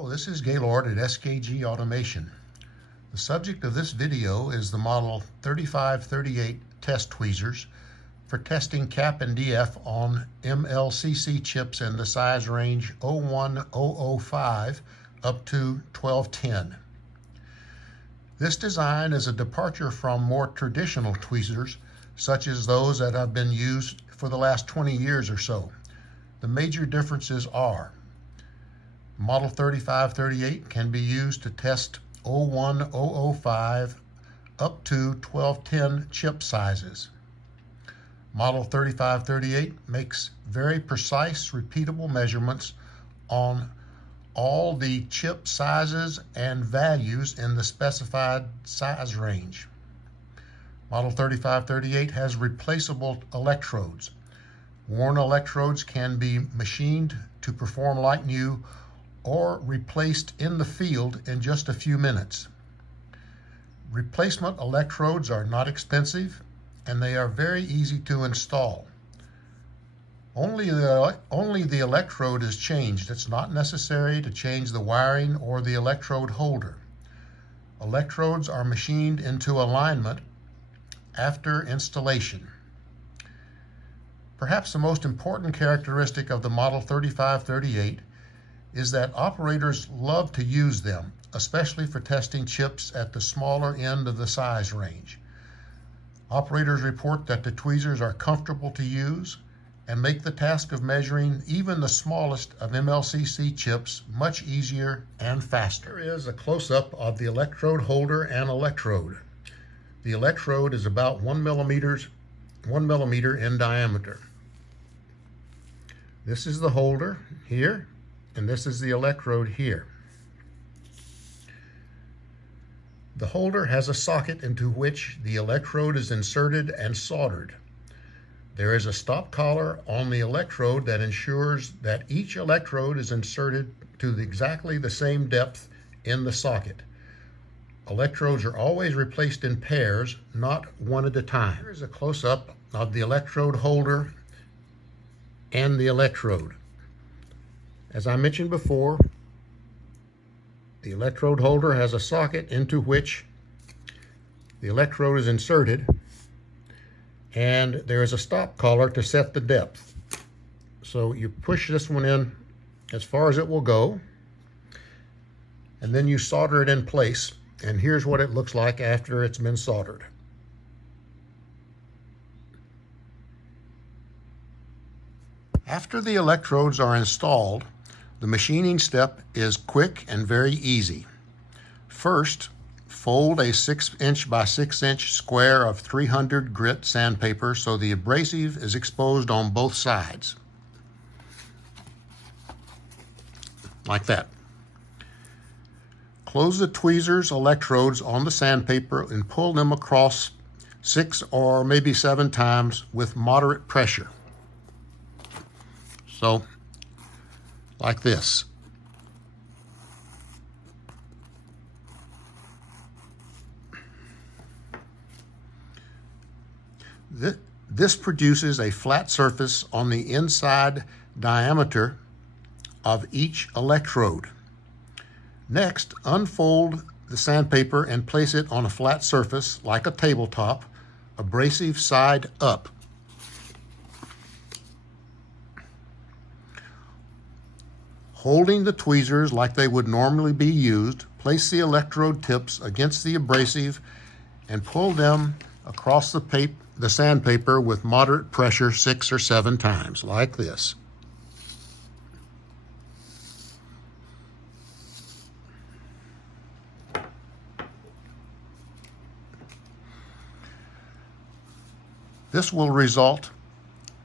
Hello, this is Gaylord at SKG Automation. The subject of this video is the model 3538 test tweezers for testing cap and DF on MLCC chips in the size range 01005 up to 1210. This design is a departure from more traditional tweezers, such as those that have been used for the last 20 years or so. The major differences are: Model 3538 can be used to test 01005 up to 1210 chip sizes. Model 3538 makes very precise, repeatable measurements on all the chip sizes and values in the specified size range. Model 3538 has replaceable electrodes. Worn electrodes can be machined to perform like new or replaced in the field in just a few minutes. Replacement electrodes are not expensive and they are very easy to install. Only the electrode is changed. It's not necessary to change the wiring or the electrode holder. Electrodes are machined into alignment after installation. Perhaps the most important characteristic of the Model 3538 is that operators love to use them, especially for testing chips at the smaller end of the size range. Operators report that the tweezers are comfortable to use and make the task of measuring even the smallest of MLCC chips much easier and faster. Here is a close-up of the electrode holder and electrode. The electrode is about 1 millimeter in diameter. This is the holder here, and this is the electrode here. The holder has a socket into which the electrode is inserted and soldered. There is a stop collar on the electrode that ensures that each electrode is inserted to exactly the same depth in the socket. Electrodes are always replaced in pairs, not one at a time. Here is a close-up of the electrode holder and the electrode. As I mentioned before, the electrode holder has a socket into which the electrode is inserted, and there is a stop collar to set the depth. So you push this one in as far as it will go, and then you solder it in place, and here's what it looks like after it's been soldered. After the electrodes are installed, the machining step is quick and very easy. First, fold a 6" by 6" square of 300 grit sandpaper so the abrasive is exposed on both sides. Like that. Close the tweezers electrodes on the sandpaper and pull them across 6 or maybe 7 times with moderate pressure. So, like this. This produces a flat surface on the inside diameter of each electrode. Next, unfold the sandpaper and place it on a flat surface like a tabletop, abrasive side up. Holding the tweezers like they would normally be used, place the electrode tips against the abrasive and pull them across the sandpaper with moderate pressure 6 or 7 times, like this. This will result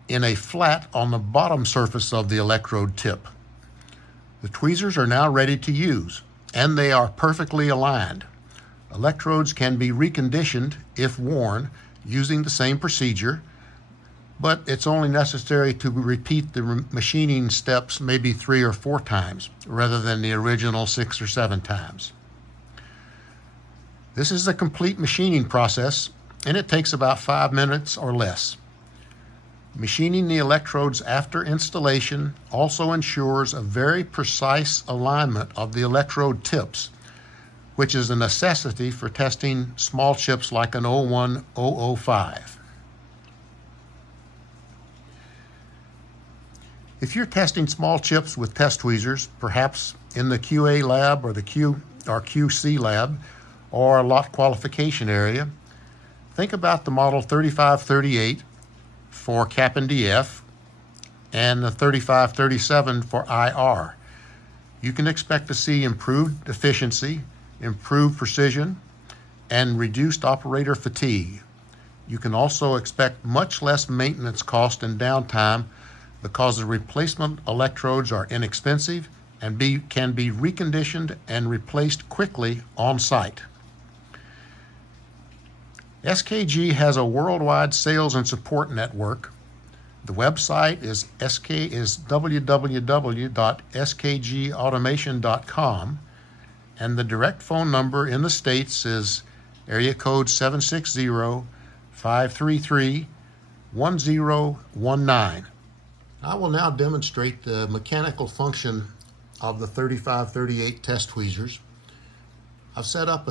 in a flat on the bottom surface of the electrode tip. The tweezers are now ready to use, and they are perfectly aligned. Electrodes can be reconditioned if worn using the same procedure, but it's only necessary to repeat the machining steps maybe 3 or 4 times rather than the original 6 or 7 times. This is the complete machining process, and it takes about 5 minutes or less. Machining the electrodes after installation also ensures a very precise alignment of the electrode tips, which is a necessity for testing small chips like an 01005. If you're testing small chips with test tweezers, perhaps in the QA lab or the QC lab or a lot qualification area, think about the model 3538 for cap and DF and the 3537 for IR. You can expect to see improved efficiency, improved precision, and reduced operator fatigue. You can also expect much less maintenance cost and downtime because the replacement electrodes are inexpensive and can be reconditioned and replaced quickly on site. SKG has a worldwide sales and support network. The website is www.skgautomation.com, and the direct phone number in the States is area code 760-533-1019. I will now demonstrate the mechanical function of the 3538 test tweezers. I've set up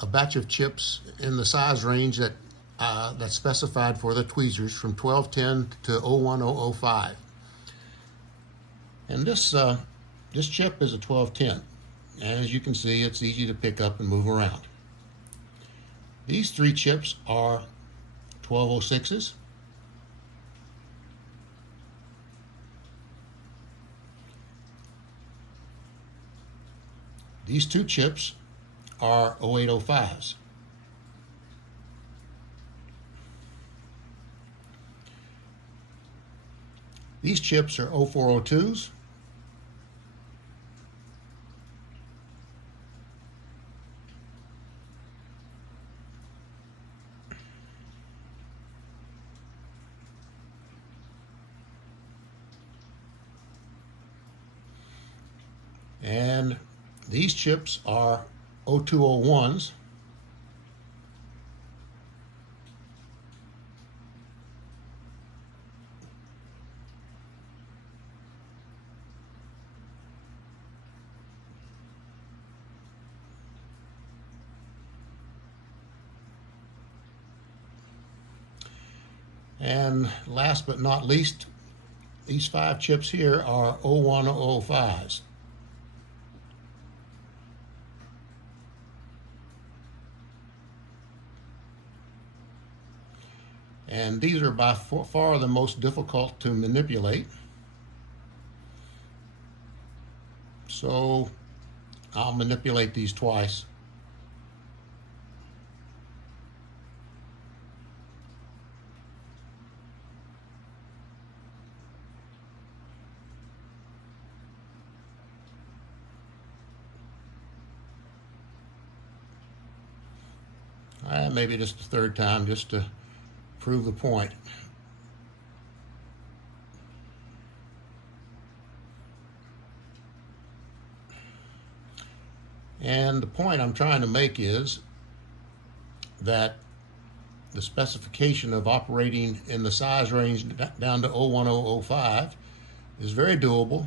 a batch of chips in the size range that's specified for the tweezers from 1210 to 01005. And this chip is a 1210. And as you can see, it's easy to pick up and move around. These three chips are 1206s. These two chips are 0805s. These chips are 0402s. And these chips are 0201s. And last but not least, these 5 chips here are 01005s. And these are by far the most difficult to manipulate. So I'll manipulate these twice. Maybe just a third time, just to prove the point. And the point I'm trying to make is that the specification of operating in the size range down to 01005 is very doable,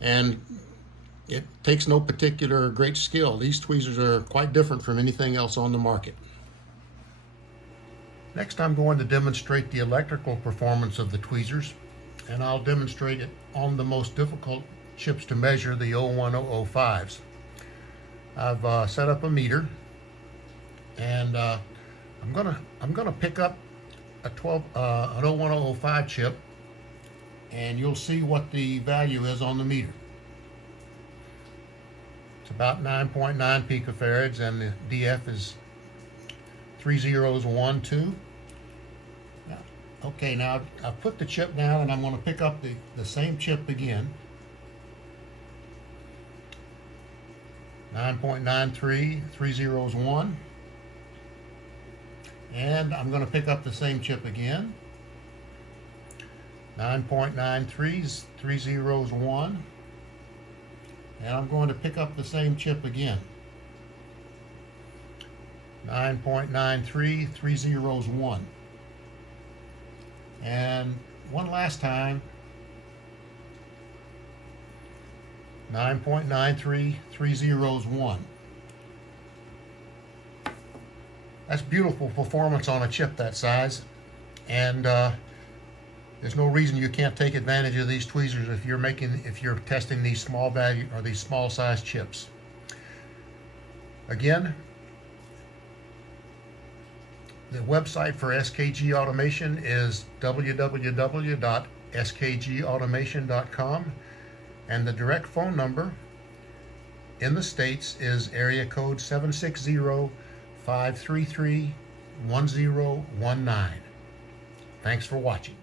and it takes no particular great skill. These tweezers are quite different from anything else on the market. Next, I'm going to demonstrate the electrical performance of the tweezers, and I'll demonstrate it on the most difficult chips to measure, the 01005s. I've set up a meter, and I'm gonna pick up an 01005 chip, and you'll see what the value is on the meter. It's about 9.9 picofarads, and the DF is 3012. Okay, now I've put the chip down, and I'm going to pick up the same chip again. 9.93, 3001. And I'm going to pick up the same chip again. 9.93, 3001. And I'm going to pick up the same chip again. 9.93, 3001. And one last time, 9.9330 is 1. That's beautiful performance on a chip that size, and there's no reason you can't take advantage of these tweezers if you're testing these small value or these small size chips. Again, the website for SKG Automation is www.skgautomation.com, and the direct phone number in the States is area code 760-533-1019. Thanks for watching.